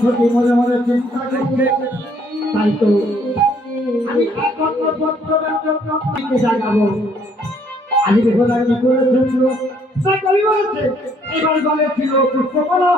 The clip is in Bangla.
সত্যি মনে মনে চিন্তা করছে তাই তো আমি জাগাবো আমি দেখুন আর কি করেছিল বলেছে এবার বলেছিল পুষ্পকলা